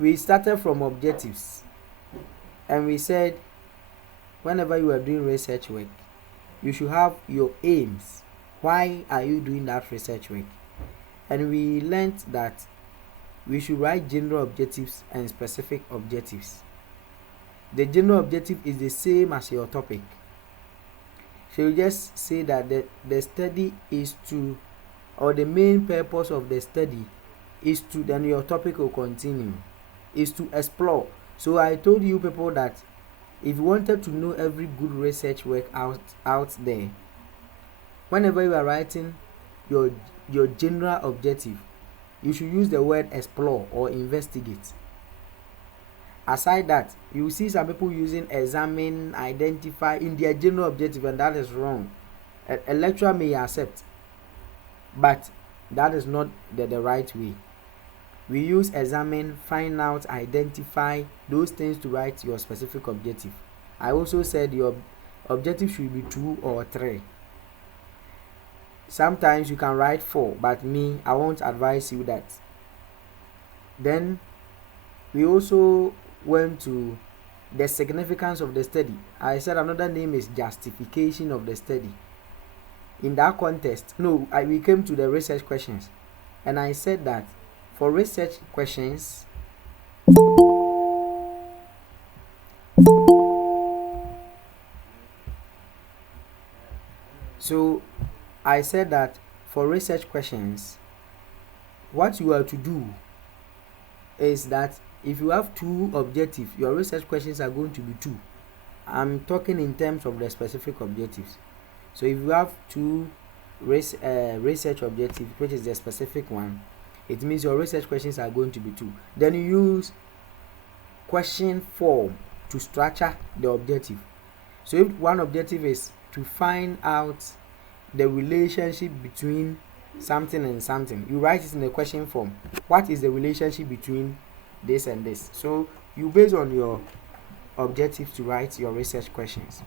we started from objectives, and we said whenever you are doing research work, you should have your aims. Why are you doing that research work? And we learned that we should write general objectives and specific objectives. The general objective is the same as your topic. So you just say that the study is to, or the main purpose of the study is to, then your topic will continue, is to explore. So I told you people that if you wanted to know every good research work out there, whenever you are writing your general objective, you should use the word explore or investigate. Aside that, you see some people using examine, identify in their general objective, and that is wrong. A lecturer may accept, but that is not the right way. We use examine, find out, identify, those things to write your specific objective. I also said your objective should be 2 or 3. Sometimes you can write 4, but me, I won't advise you that. Then we also went to the significance of the study. I said another name is justification of the study. In that context, we came to the research questions, and I said that for research questions, so I said that for research questions, what you are to do is that if you have 2 objectives, your research questions are going to be 2. I'm talking in terms of the specific objectives. So if you have 2 research objectives, which is the specific one, it means your research questions are going to be 2. Then you use question form to structure the objective. So if one objective is to find out the relationship between something and something, you write it in the question form. What is the relationship between this and this? So you base on your objectives to write your research questions.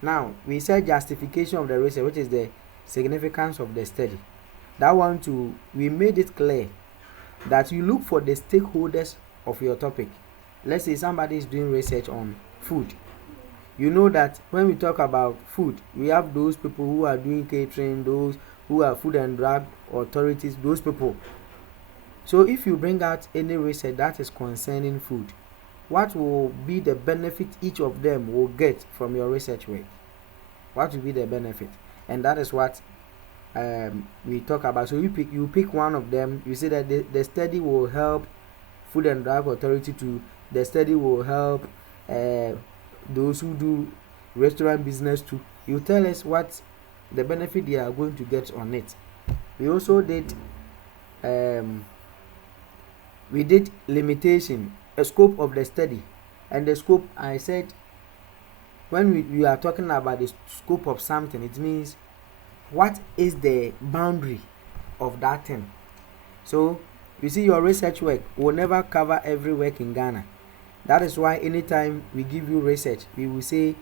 Now we said justification of the research, which is the significance of the study. That one too, we made it clear that you look for the stakeholders of your topic. Let's say somebody is doing research on food. You know that when we talk about food, we have those people who are doing catering, those who are food and drug authorities, those people. So if you bring out any research that is concerning food, what will be the benefit each of them will get from your research work? What will be the benefit? And that is what we talk about. So you pick one of them. You say that the study will help Food and Drug Authority to, the study will help those who do restaurant business too. You tell us what the benefit they are going to get on it. We also did limitation, a scope of the study. And the scope, I said, when we are talking about the scope of something, it means what is the boundary of that thing. So you see, your research work will never cover every work in Ghana. That is why anytime we give you research, we will say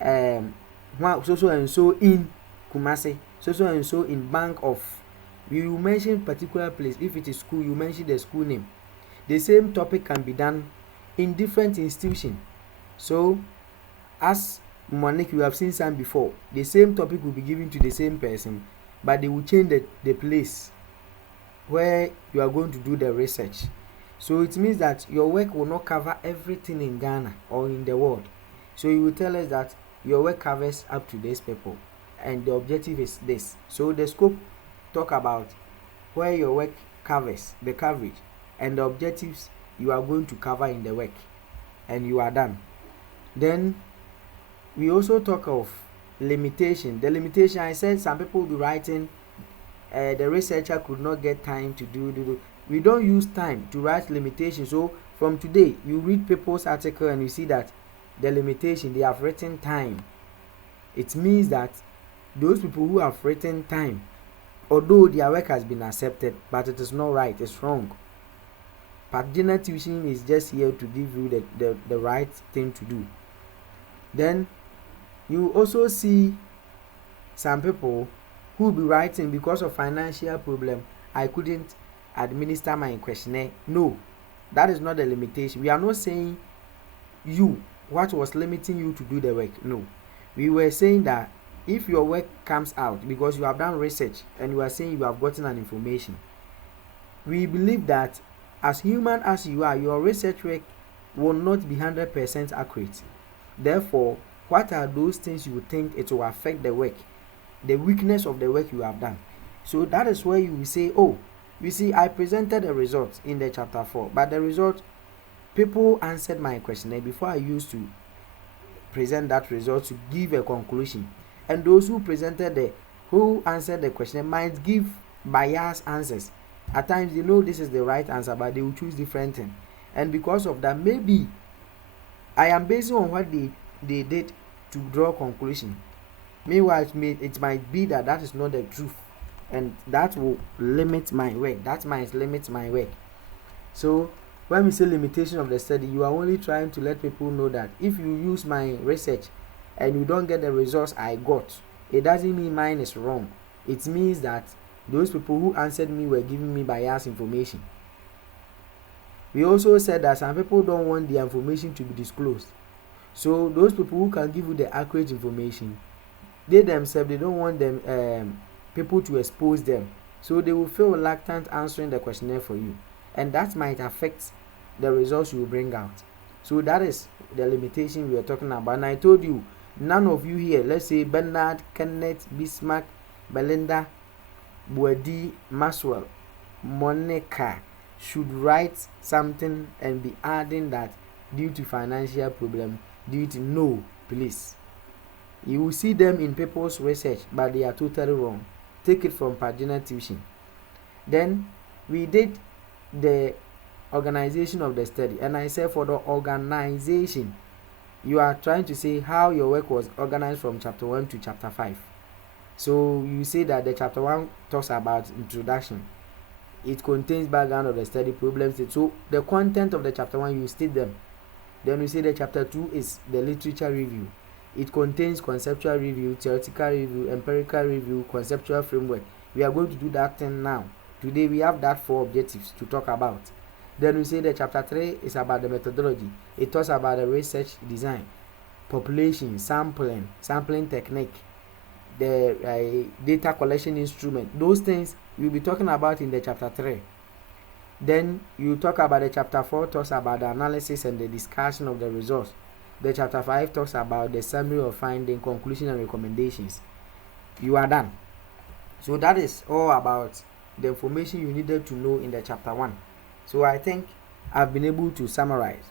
so and so in Kumasi, so and so in Bank of. We will mention particular place. If it is school, you mention the school name. The same topic can be done in different institutions. So as Monique, you have seen some before, the same topic will be given to the same person, but they will change the place where you are going to do the research. So it means that your work will not cover everything in Ghana or in the world. So you will tell us that your work covers up to this people, and the objective is this. So the scope talk about where your work covers, the coverage, and the objectives you are going to cover in the work, and you are done. Then we also talk of limitation. The limitation, I said some people will be writing the researcher could not get time to do. We don't use time to write limitation. So from today, you read people's article and you see that the limitation, they have written time. It means that those people who have written time, although their work has been accepted, but it is not right, it's wrong. Partner tuition is just here to give you the right thing to do. Then you also see some people who will be writing because of financial problem, I couldn't administer my questionnaire. No, That is not the limitation. We are not saying what was limiting you to do the work. No. We were saying that if your work comes out because you have done research and you are saying you have gotten an information, we believe that as human as you are, your research work will not be 100% accurate. Therefore, what are those things you think it will affect the work, the weakness of the work you have done? So that is where you will say, oh, you see, I presented the results in the chapter 4, but the result, people answered my questionnaire before I used to present that result to give a conclusion. And those who answered the questionnaire might give biased answers. At times they know this is the right answer, but they will choose different thing. And because of that, maybe I am basing on what they did to draw conclusion. Meanwhile, it might be that is not the truth, and that will limit my work. That might limit my work. So when we say limitation of the study, you are only trying to let people know that if you use my research and you don't get the results I got, it doesn't mean mine is wrong. It means that those people who answered me were giving me biased information. We also said that some people don't want the information to be disclosed. So those people who can give you the accurate information, they themselves, they don't want them people to expose them. So they will feel reluctant answering the questionnaire for you. And that might affect the results you will bring out. So that is the limitation we are talking about. And I told you, none of you here, let's say Bernard, Kenneth, Bismarck, Belinda, Boadi, Maxwell, Monica, should write something and be adding that due to financial problem, due to no, please. You will see them in people's research, but they are totally wrong. Take it from Pagina Tuition. Then we did the organization of the study, and I said for the organization, you are trying to say how your work was organized from chapter 1 to chapter 5. So you say that the chapter 1 talks about introduction. It contains background of the study, problems. So the content of the chapter 1, you state them. Then we say the chapter 2 is the literature review. It contains conceptual review, theoretical review, empirical review, conceptual framework. We are going to do that thing now. Today we have that 4 objectives to talk about. Then we say the chapter 3 is about the methodology. It talks about the research design, population, sampling technique, the data collection instrument. Those things we'll be talking about in the chapter 3. Then you talk about the chapter 4, talks about the analysis and the discussion of the results. The chapter 5 talks about the summary of finding, conclusion and recommendations. You are done. So that is all about the information you needed to know in the chapter 1. So I think I've been able to summarize.